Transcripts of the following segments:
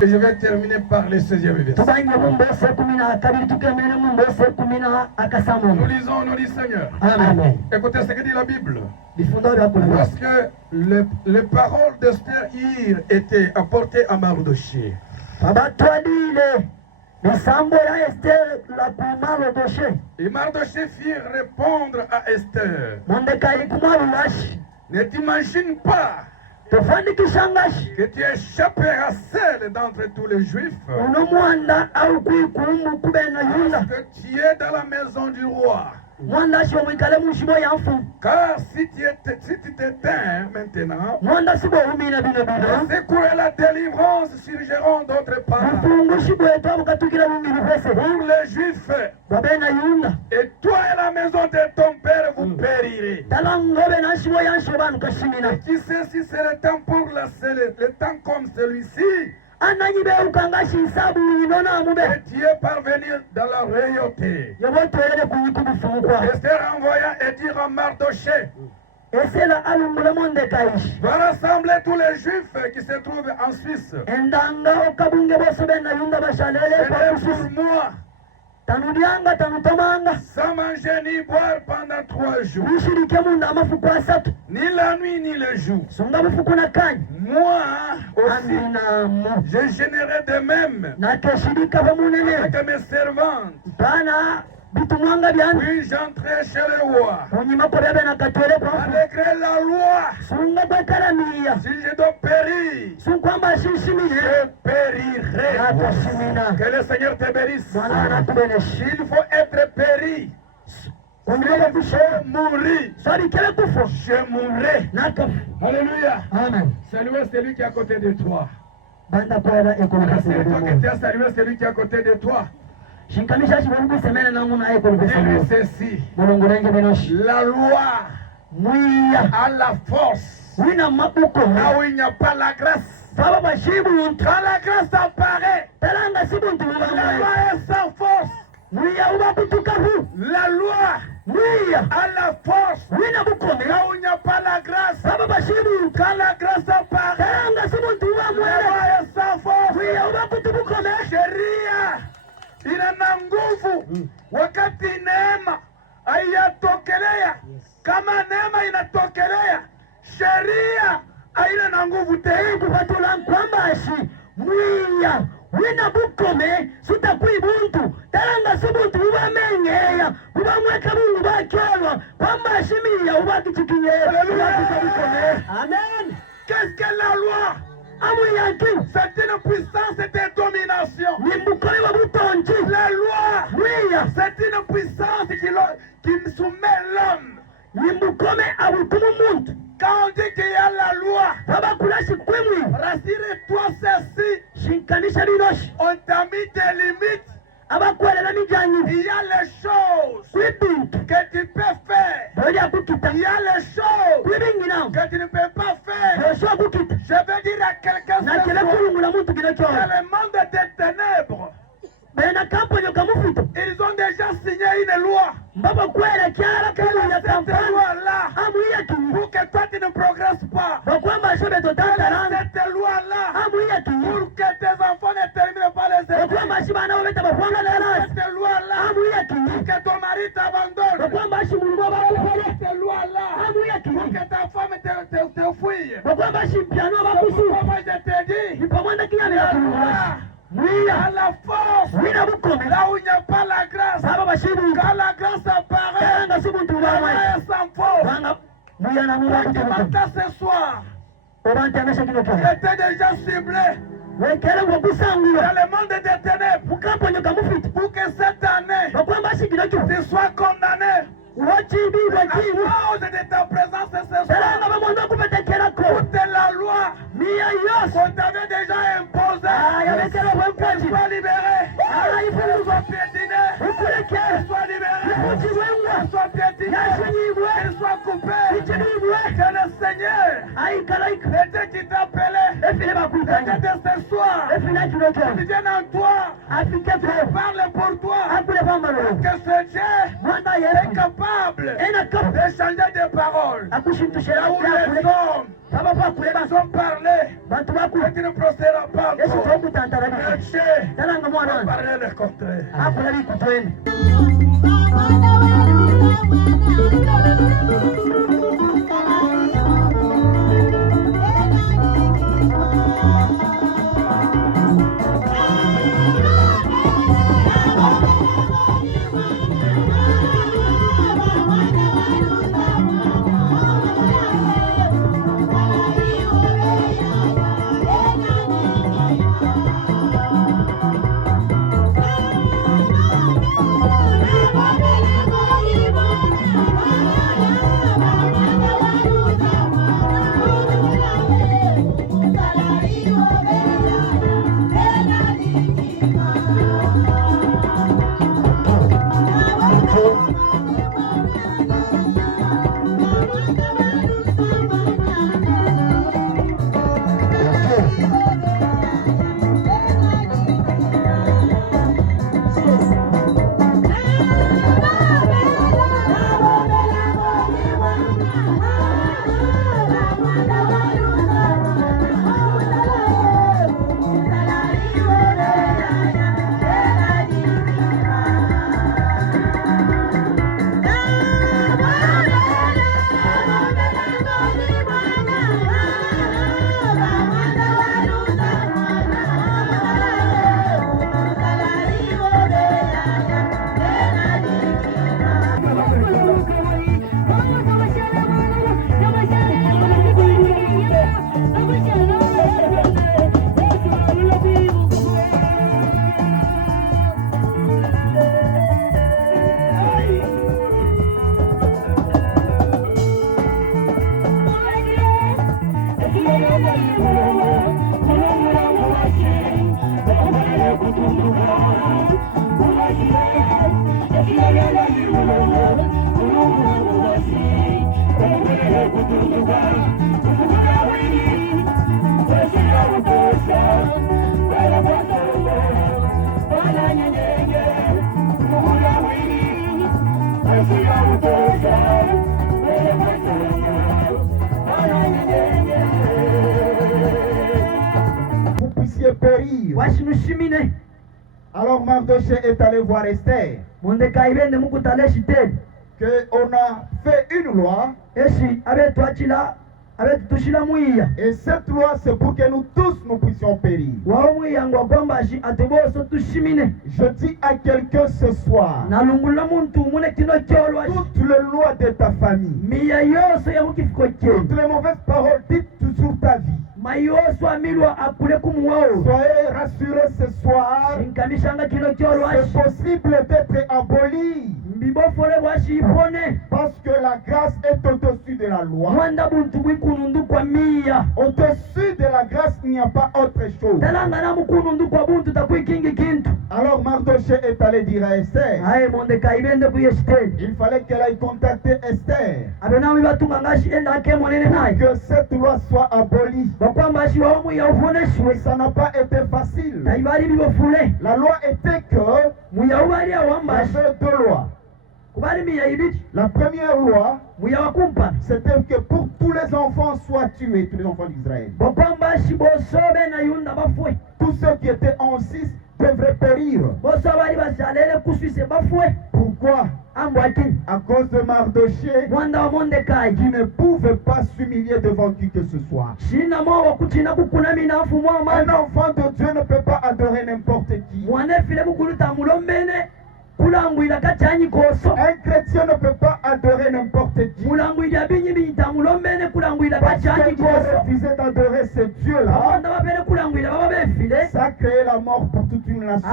Et je vais terminer par le 16e verset. Nous lisons au nom du Seigneur. Amen. Écoutez ce que dit la Bible. Lorsque les paroles d'Esther étaient apportées à Mardochée, et Mardochée fit répondre à Esther, ne t'imagine pas que tu échapperas seul d'entre tous les Juifs, que tu es dans la maison du roi. Car si tu t'éteins maintenant, le secours et la délivrance surgiront d'autre part pour les Juifs. Et toi et la maison de ton père vous périrez. Et qui sait si c'est le temps pour le temps comme celui-ci, et tu es parvenu dans la royauté. Esther envoya et dit à Mardochée, va rassembler tous les Juifs qui se trouvent en Suisse. C'est pour moi. Sans manger ni boire pendant 3 jours. Ni la nuit ni le jour. Moi aussi, je générerai de même avec mes servantes. Puis j'entrai chez le roi. Malgré la loi, si je dois périr, je périrai. Que le Seigneur te bénisse. Il faut être péri. Je mourrai. Je mourrai. Alléluia. Amen. Salut celui qui est à côté de toi. C'est toi qui as salué celui qui est à côté de toi. Dis-lui ceci. La loi a la force. Là où il n'y a pas la grâce. Quand la grâce apparaît, la loi est sans force. La loi a la force. Là où il n'y a pas la grâce. Quand la grâce apparaît, la loi est sans force. Sheria ina nguvu wakati neema haiyatokelea. Kama neema inatokelea, sheria haina na nguvu tena. Wina bukome sutakui buntu talanga subuntu ubamenyeya ubamweka bungu bakyolwa kwamba shimiya ubakichikinyeya. Amen. Qu'est-ce que la loi? C'est une puissance de domination. La loi, c'est une puissance qui soumet l'homme. Quand on dit qu'il y a la loi, rassure-toi ceci, on t'a mis des limites. Il y a les choses que tu peux faire. Il y a les choses que tu ne peux pas faire. Je veux dire à quelqu'un ce soir, dans le monde des ténèbres, ils ont déjà signé une loi. Cette loi-là, pour que toi tu ne progresses pas. Cette loi-là, pour que tes enfants ne terminent pas les études. Cette loi-là, pour que ton mari t'abandonne. Cette loi-là, pour que ta femme te fuille. Pourquoi moi je te dis, la loi a la force. Là où il n'y a pas la grâce. Quand la grâce apparaît, la loi est sans force. Ce soir, était déjà ciblé dans le monde des ténèbres. Pour que cette année, tu sois condamné à cause de ta présence ce soir. Toute la loi qu'on t'avait déjà imposée, tu sois libéré. Tu sois piétiné. qu'il soit libéré, qu'il soit piétiné, qu'il soit coupé. Que le Seigneur, le Dieu qui t'a appelé, le Dieu de ce soir, il vient en toi, il parle pour toi, que ce Dieu est capable de changer de parole. Là où les hommes sont parlés, et tu ne procéderas pas encore. Le Dieu va parler le contraire. Vous puissiez périr. Alors Mardoché est allé voir Esther. Qu'on a fait une loi. Et cette loi, c'est pour que nous tous nous puissions périr. Je dis à quelqu'un ce soir, toutes les lois de ta famille, toutes les mauvaises paroles dites sur ta vie, soyez rassurés ce soir, c'est possible d'être aboli. Parce que la grâce est au-dessus de la loi. Au-dessus de la grâce, il n'y a pas autre chose. Alors Mardoché est allé dire à Esther, il fallait qu'elle aille contacter Esther que cette loi soit abolie. Ça n'a pas été facile. La loi était que il y avait deux lois. La première loi, c'était que pour tous les enfants soient tués, tous les enfants d'Israël. Tous ceux qui étaient en 6 devraient périr. Pourquoi? À cause de Mardoché, qui ne pouvait pas s'humilier devant qui que ce soit. Un enfant de Dieu ne peut pas adorer n'importe qui. Un chrétien ne peut pas adorer n'importe qui. Parce que Dieu a refusé d'adorer ce Dieu-là. Ça a créé la mort pour toute une nation.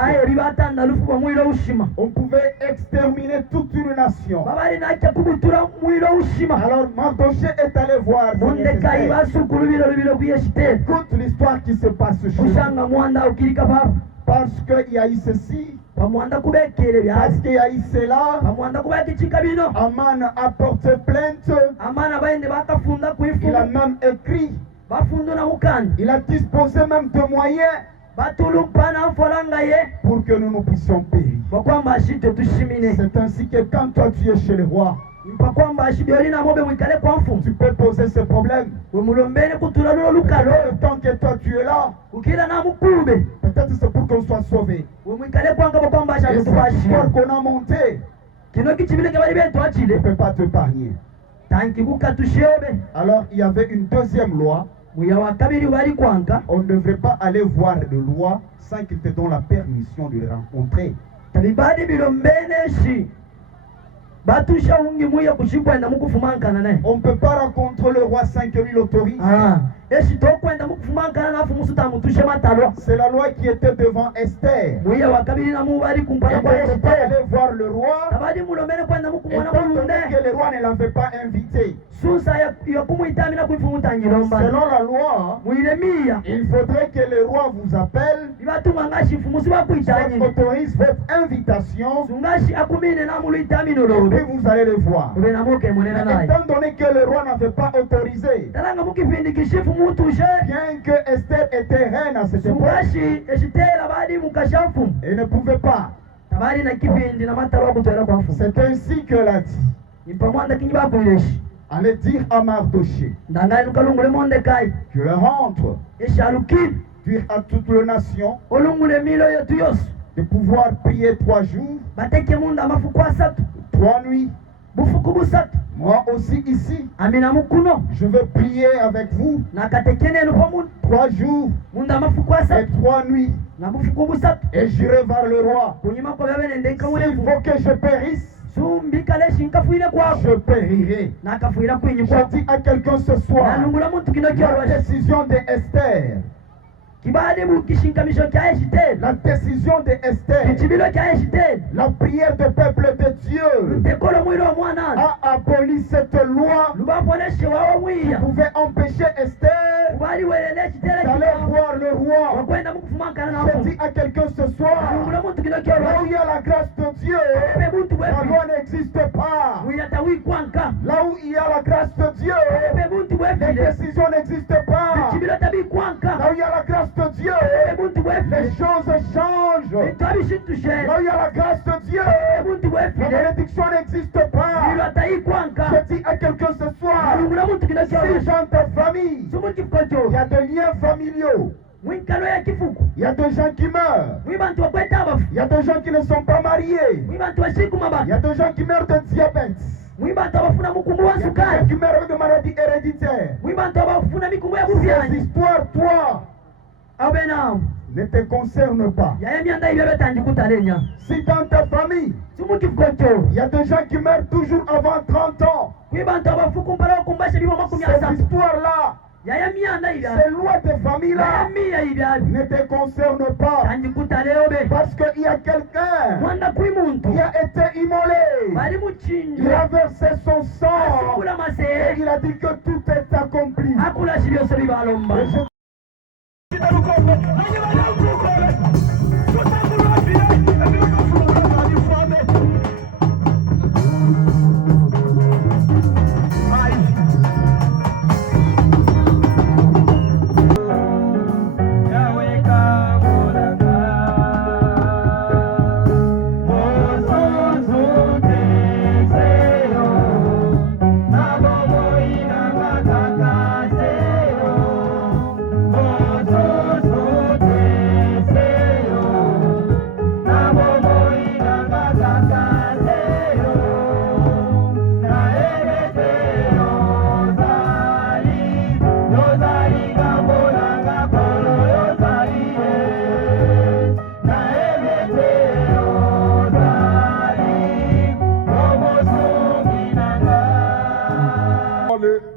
On pouvait exterminer toute une nation. Alors Mardoché est allé voir. Écoute l'histoire qui se passe chez nous. parce qu'il y a eu ceci, pamwanda kubekele parce byazi qu'il y a eu cela, pamwanda kubakicika bino Aman a porté plainte. amana baende bakafunda Il a kwifumu même écrit, bafundu na mukanda il a disposé même de moyens batulumpana mfolanga ye pour que nous puissions payer. bakwamba ashite tushimine C'est ainsi que quand toi tu es chez le roi, mpa kwamba ashibyoli na mobe mwikale kwa mfumu tu peux poser ce problème. wemulombene kutula lulo lukalo Le temps que toi tu es là, kukila na mukube peut-être c'est pour qu'on soit sauvé. wemwikale kwanga bakwamba Et cette ashakutubashi histoire qu'on a montée kino kichibile kebali betu ne achile peut pas t'épargner. tanki kukatushobe Alors il y avait une deuxième loi. muya wa kabiri wali kwanga On ne devrait pas aller voir de loi sans qu'il te donne la permission de le rencontrer. tabibadi bilombene shi batusha ungi muya kushikwenda mukufumankana naye On ne peut pas rencontrer le roi sans que lui l'autorise. eshi tokwenda mukufumankana nafu musutamutushe matalwa C'est la loi qui était devant Esther. muya wa kabiri na mubali Elle kumpala kwa ne peut pas Esther aller voir le roi, tabadi mulombene kwenda mukumwana étant donné mulunde que le roi ne l'avait pas invité. susa yakumuitamina kuifumutangilomba Selon la loi, mwilemiya il faudrait que le roi vous appelle, ibatuma ngashi fumusi bakuitanyini autorise votre invitation, sungashi akumine namuluitamini et lobe puis vous allez le voir. ube namuke munena naye Étant donné que le roi n'avait pas autorisé, talanga mukipindikishifu mutushe bien que Esther était reine à cette époque, sungashi eshitela badi mukashafu elle ne pouvait pas. tabali na kipindi na matalwa kutwela kwa mfumu C'est ainsi qu'elle a dit. impamwanda kinyi bakuileshi Allez dire à Mardoché, ndangani nukalungule mondekai je le rentre, eshalukini dire à toute la nation olungule milo yetu yose de pouvoir prier 3 jours, bateke munda amafuku asatu 3 nuits. bufuku busatu Moi aussi ici, amina mukuno je vais prier avec vous nakatekenenu pamundu 3 jours munda amafuku et asatu 3 nuits. na bufuku busatu Et j'irai vers le roi. kunyuma kwa byabenende S'il nkamulefu faut que je périsse, sumbikaleshi nkafuile kwako je périrai. nakafuila kwinyu Je kwako dis à quelqu'un ce soir, nanungula muntu kino la kyoloshe décision de Esther, kibali mukishinkamisho kya eshiteli la décision de Esther, kichibilo kya eshiteli la prière du peuple de Dieu lutekolo mwili omwanana a aboli cette loi lubaponeshe wawo qui mwiya pouvait empêcher Esther kubali welele eshitele d'aller kino voir le roi. wakwenda mukufumankana Je nafu dis à quelqu'un ce soir, nanungula muntu kino là où kyoloshe il y a la grâce de Dieu, ebe muntu la bwefi loi n'existe pas. mwiya tawikwanka Là où il y a la grâce de Dieu, ebe muntu les bwefile décisions n'existent pas. bichibilo tabikwanka Là où il y a la grâce de Dieu, ebe muntu les bwefile choses changent. bintu abishitushe Là où il y a la grâce de Dieu, ebe muntu la bwefile bénédiction n'existe bilo pas. atayikwanka Je dis à quelqu'un ce soir, nanungula muntu kino si kyoloshe dans ta famille, sumu kifuko il y kyo a des liens familiaux, mwinkalo ya kifuko il y a des gens qui meurent, mwibantu bakweta abafu il y a des gens qui ne sont pas mariés, mwibantu bashiku il y mabaka a des gens qui meurent de diabète, mwibantu abafuna mukungu wa il y a des gens sukari qui meurent de maladies héréditaires. mwibantu abafuna mikungu ya Ces buvyanyi histoires, toi, abenamu ne te concernent pas. yaya myanda ibyo betangi kutalenya Si dans ta famille, sumu kifuko kyo il y a des gens qui meurent toujours avant 30 ans, mwibantu abafuku mpala bakumbashe bibo makumi ces asatu histoires-là, yaya myanda ces ibya lois de yaya famille-là miya ibyabi ne te concernent pas. tangi kutaleobe Parce qu'il y a quelqu'un mwanda kwi muntu qui a été immolé. bali Il muchinjo a versé son sang asukula et maseye il a dit que tout est accompli. akulashi byose bibalomba Et je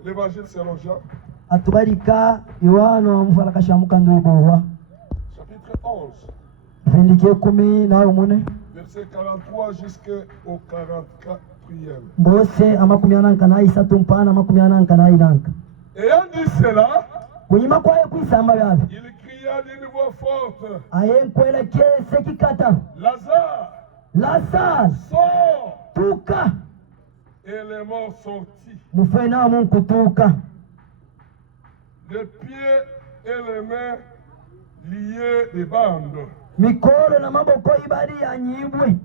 L'évangile selon Jean, atubalika iwano mufalakasha mukandu ibuwa chapitre 11, vindikie 10 nawe mune verset 43 jusqu'au 44e. mbose amakumi ananka na isatu mpana amakumi ananka na inanka Ayant dit cela, kunyuma kwaye kwisamba byabe il cria cria d'une voix forte. ayenkwelekese kikata Lazare, Lazare sors! tuka Et les morts sortis. mufena munkutuka Les pieds et les mains liés des bandes. mikolo na maboko ibali yanyibwe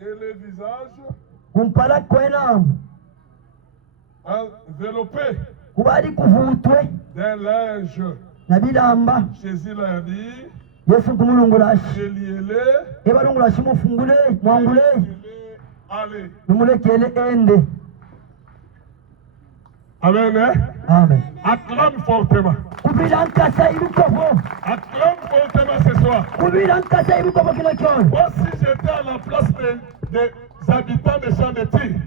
Et les visages kumpala kwenamu enveloppés kubali kuvutwe d'un linge. na bilamba. Jésus leur dit, Yesu kumulungulashi reliez-les, ebalungulashi mufungule mwangule allez. numulekele ende. Amen. Hein? Amen. Acclame fortement. Kubila nkasa ibikofo. Acclame fortement ce soir. Kubila nkasa ibikofo kino kyona. Moi, si j'étais à la place des habitants de champs de Tyr,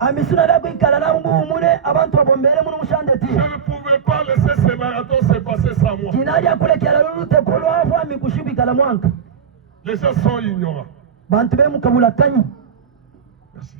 amisuna da kwikala na mune abantu abombere muno mushandeti. je ne pouvais pas laisser ce marathon se passer sans moi. Kinali akulekela lulute kolwavu amikushibikala mwanka. Les gens sont ignorants. Bantu bemukabula kanyi. Merci.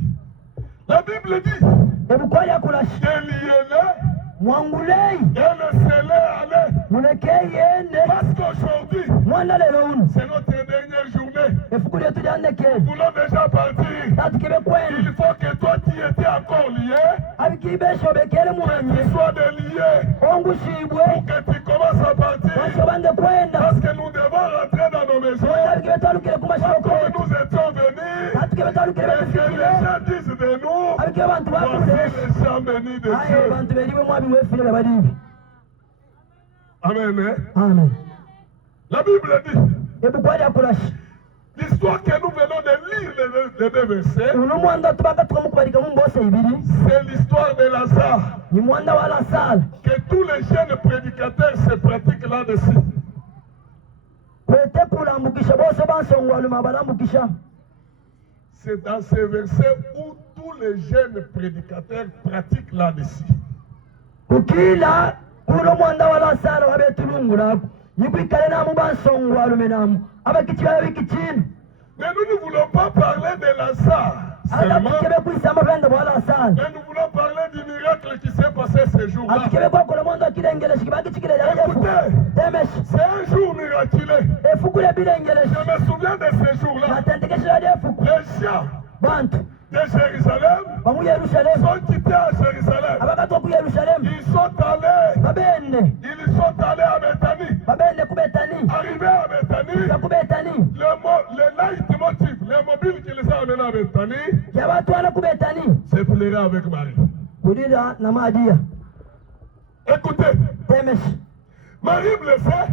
La Bible dit, Ebukwali akulashi. déliez-les Mwangulei. et laissez-les aller. Mulekei yende. Parce qu'aujourd'hui, Mwana lelo unu. c'est notre dernière journée. Efukuli yetu lyandeke. Nous voulons déjà partir. Tatu kibe kwenu. Il faut que toi qui étais encore lié, Abikibesho bekele que mwanyi. tu sois délié, Ongushibwe. que tu commences à partir. Bashobande kwenda. Parce que nous devons rentrer dans nos maisons. Abikibe twalukile kumashoko. Comme nous étions venus, Tatu kibe twalukile et que betufikile. les gens disent de nous, Abikibe bantu voici bakuleshi. les gens bénis de Aye Dieu. bantu beliwe mwabi wefile badibi. Amen. Hein? Amen. La Bible dit, Ebukwali akulashi. l'histoire que nous venons de lire, les deux versets, Uno mwanda tubaka tukamukubalika mumbose ibiri. c'est l'histoire de Lazare. Ni mwanda wa Lazare. Que tous les jeunes prédicateurs se pratiquent là-dessus. Kwete kulambukisha bose bansongwaluma balambukisha. C'est dans ces versets où tous les jeunes prédicateurs pratiquent là-dessus. Kukila kuno mwanda wa Lazare wabetulungulako. Nikwikale namu bansongwalume namu. Abakichiwa bikichini. Mais nous ne voulons pas parler de Lazare seulement, Atakikebe kuisama benda bwa Lazare. mais nous voulons parler du miracle qui s'est passé ce jour-là. Atikebe kwa kula mwanda kilengele shikibaki chikile ya yefu. Écoutez, Temeshi. c'est un jour miraculeux. Efukule bilengele Je me souviens de ce jour-là. natentekesha ya yefuku. Les gens Bantu. de Jérusalem Bamu Yerusalemu. sont quittés à Jérusalem. Abakatwa ku Yerusalemu. Ils sont allés, Babende. ils sont allés à Bethanie. Babende kubetani. Arrivés à Bethanie, Ya kubetani. le leitmotiv, les mobiles qui les a amenés à Bethanie, Ya batwana kubetani. c'est pleurer avec Marie. Kulila na madia. Écoutez, Temeshi. Marie blessée,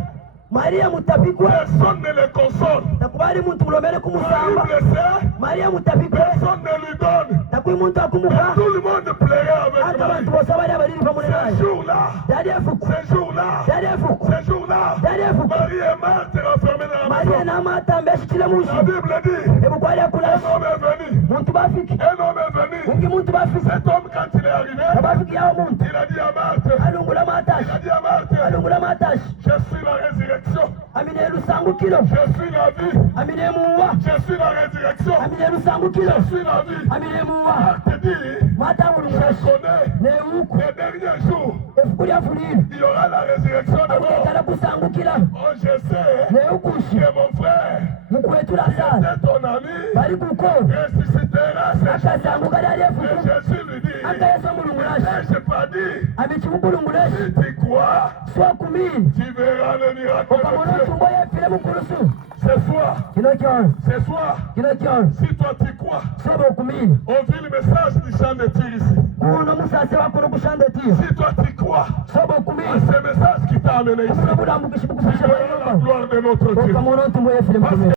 Maria mutapikwa. personne ne le console. Takubali muntu mulomere Marie kumusamba. blessée, Maria mutapikwa. personne ne lui donne. Takui muntu Et akumuha. tout le monde pleurait avec Ata Marie. bantu bose bali abaliri pamwe Ce naye. jour-là, Dadi efuku. ce jour-là, Dadi efuku. ce jour-là, Dadi efuku. Marie est morte enfermée dans la Maria maison. na mata mbeshikile mushi. La Bible dit, Ebukwali un akulashi. homme est venu. Muntu bafiki. Un homme est venu. Ungi muntu bafiki. Cet homme, quand il est arrivé, Abafiki yao muntu. il a dit à Marthe, Alungula matashi. il a dit à Marthe, Alungula matashi. je suis la résurrection, Amine lusangu kilo. je suis la vie, Amine muwa. je suis la résurrection, Amine lusangu kilo. je suis la vie. Amine muwa. Marthe dit, Mata je mulungashi. connais Ne uku. les derniers jours, Efukuli afulile. il y aura la résurrection de mort. Akekala kusangu kila. Oh, je sais Ne ukushi. que mon frère, Mukwetu qui Lazare. était ton ami, Bali kuko. ressuscitera ce jour. Akasangu kali ali Et efuku. Jésus lui dit, Akayeso mulungulashi. je n'ai pas dit, Amichimugulungulashi. si tu crois, Swa kumini. tu verras le miracle Okamona de Dieu. tumbo yefile mukulusu. Ce soir, Kino kyono. ce soir, Kino kyono. si toi tu crois, Soba okumini. on vit le message du chant de Tyr ici. Kuno musase wakuno kushande tiyo. Si toi tu crois, Soba à okumini. ce message qui t'a amené ici, Kumuna bulambukishi tu bukusasha verras la bayomba. gloire de notre Dieu. Okamona tumbo yefile mukumini.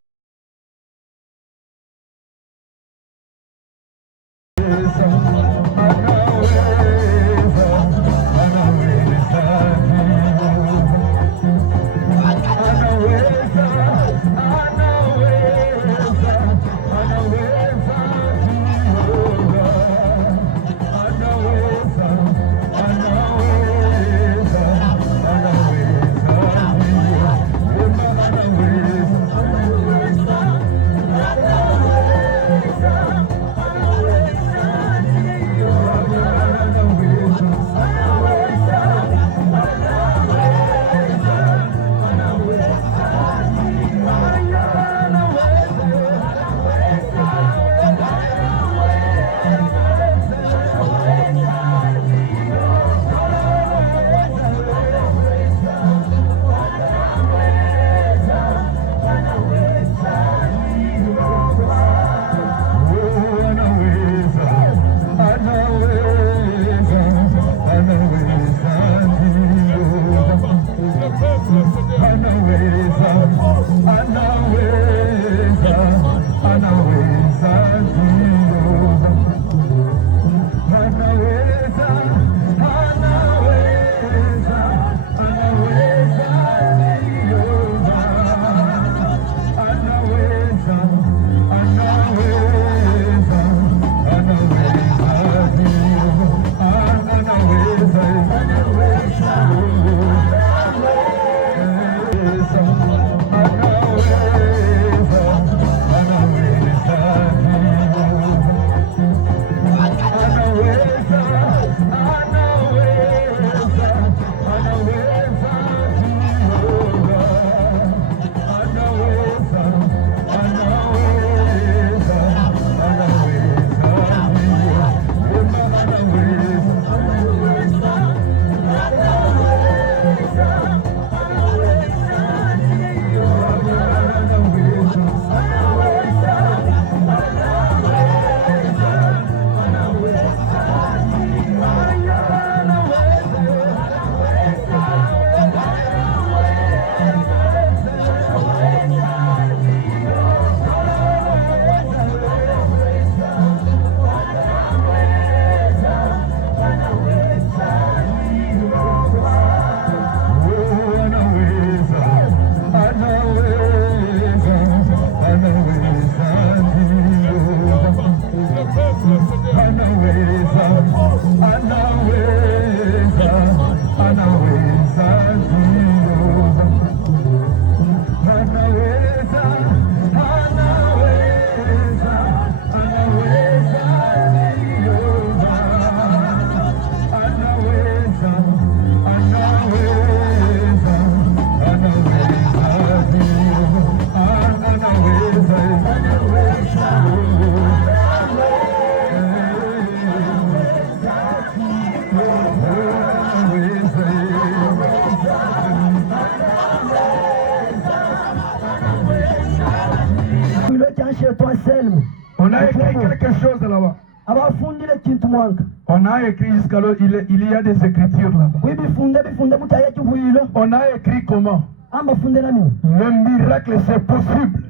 On a écrit quelque chose là-bas. abafundile kintu mwanka On a écrit jusqu'alors, il y a des écritures là-bas. wibifunde bifunde mutaya kivuyilo On a écrit comment? ambafunde nami Le miracle c'est possible.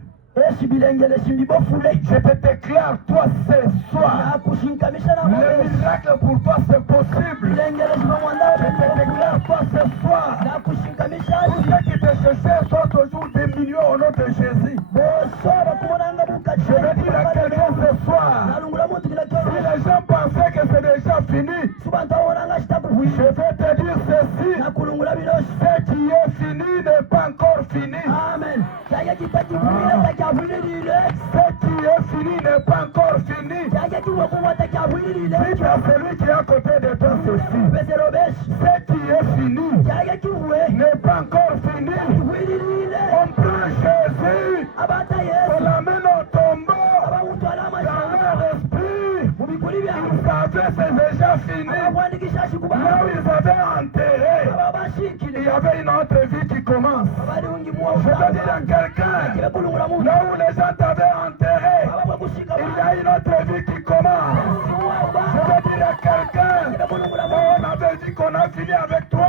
esibilengele simbibofule Je te déclare, toi ce soir, nakushinkamisha le miracle pour toi c'est possible. bilengele Je sibamwandao te déclare, toi ce soir, nakushinkamisha tous ceux qui te cherchaient sont toujours diminués au nom de Jésus. bosoba kubonanga Je vais dire à quelqu'un ce soir, nalungula muntu si les gens pensaient que c'est déjà fini, subantaonanga je shitakuvuile vais te dire ceci, nakulungula bilosi ce qui est fini n'est pas encore fini. amen kyaya kitakivuyile takyavuyilile Ce qui est fini n'est pas encore fini. kyaya kiwakuwa takyavuyilile Dites à celui qui est à côté de toi ceci, beserobeshi ce qui est fini kyaya kivuwe n'est pas encore fini. kivuyilile On prend Jésus, abata on yesu l'amène au tombeau, abamutwala dans amashanga leur esprit. mu bikuli byabo Ils savaient c'est déjà fini. abakwandikisha Là shikuba où ils avaient enterré, ababashikile il y avait une autre vie qui commence. abaliungi Je veux dire à quelqu'un, kibekulungula muntu là où les gens t'avaient enterré, ababwe kushika il y a une autre vie qui commence. Je veux dire à quelqu'un, on avait dit qu'on a fini avec toi.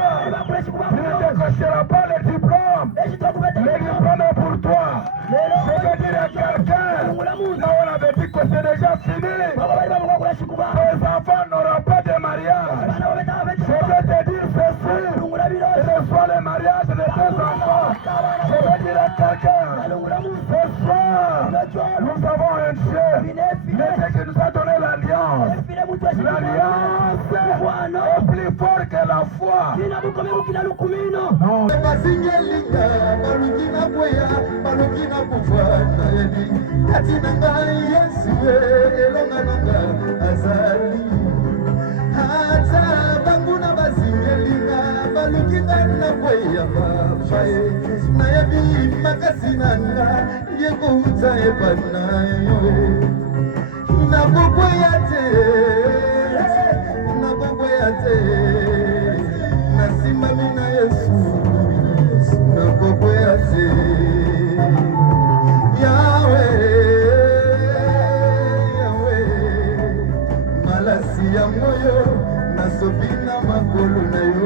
Tu ne décrocheras pas le diplôme. Le diplôme est pour toi. Je veux dire à quelqu'un, là on avait dit que c'est déjà fini. Tes enfants n'auront pas de mariage. Je vais te dire ceci, reçois le mariage de tes enfants. Je vais dire à quelqu'un, ce soir, nous avons un Dieu. Le Dieu qui nous a donné l'alliance. L'alliance est plus fort que la foi. Non. basingelinga baluki na boya baluki na kufa na yebi kati na ngai yesu elonga nanga azali ata banguna basingelinga baluki nga na boya bafaye nayebi makasi nanga yekuza epana yo naboboya te nasimami na yesu naboboya te yawe malasi ya moyo nasobi na makolo na yo